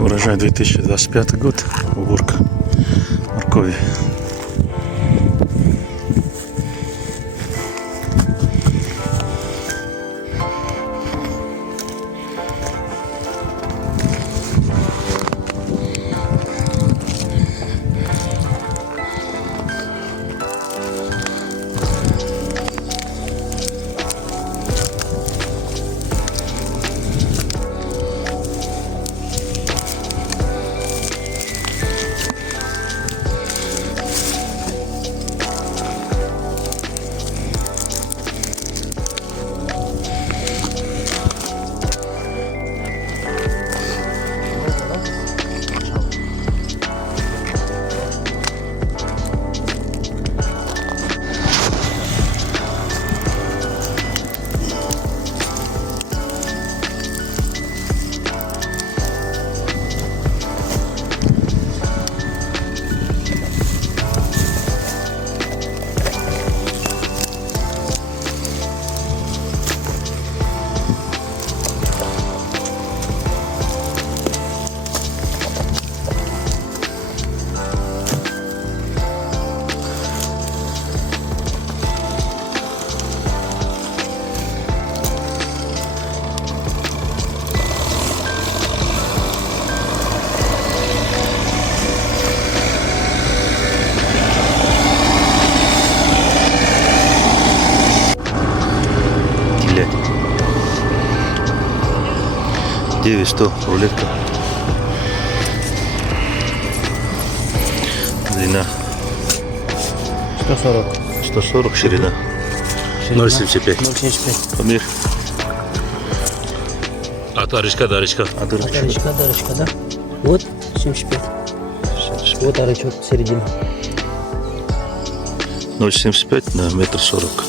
Урожай 2025 год. Уборка моркови. Киле. 900 рулетка. Длина 140. 140, ширина 0,75. 0,75. Помер. От арычка до арычка. От Арычка, дырочка, да? Вот 75. Вот арычок середина. 0,75 на 1,40 м.